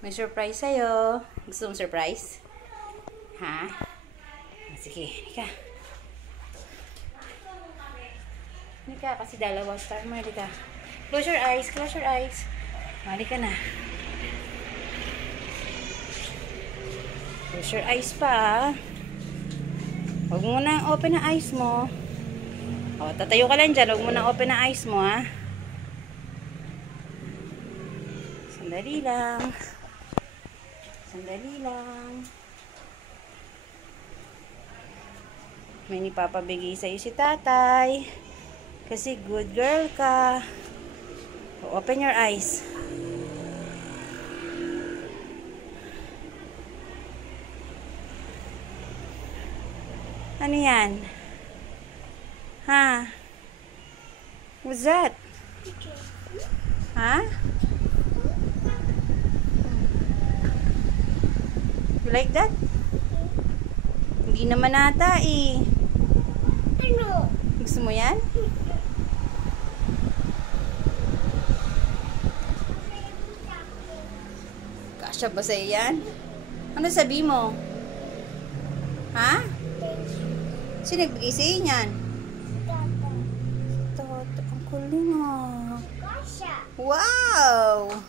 May surprise sa'yo. Gusto mong surprise? Ha? Sige, halika. Halika, kasi dalawa star mo. Halika. Close your eyes, close your eyes. Halika na. Close your eyes pa. Huwag mo na open ang eyes mo. O, tatayo ka lang dyan. Huwag mo na open ang eyes mo, ha. Sandali lang. Sandali lang. May nipapabigay sa'yo si tatay. Kasi good girl ka. Open your eyes. Ano yan? Ha? What's that? Ha? You like that? Hindi naman ata eh. Ano? Gusto mo yan? Kasya ba sa'yo yan? Ano sabi mo? Ha? Sino nagbigay sa'yo yan? Tata. Toto, ang kuling ah. Kasha. Wow!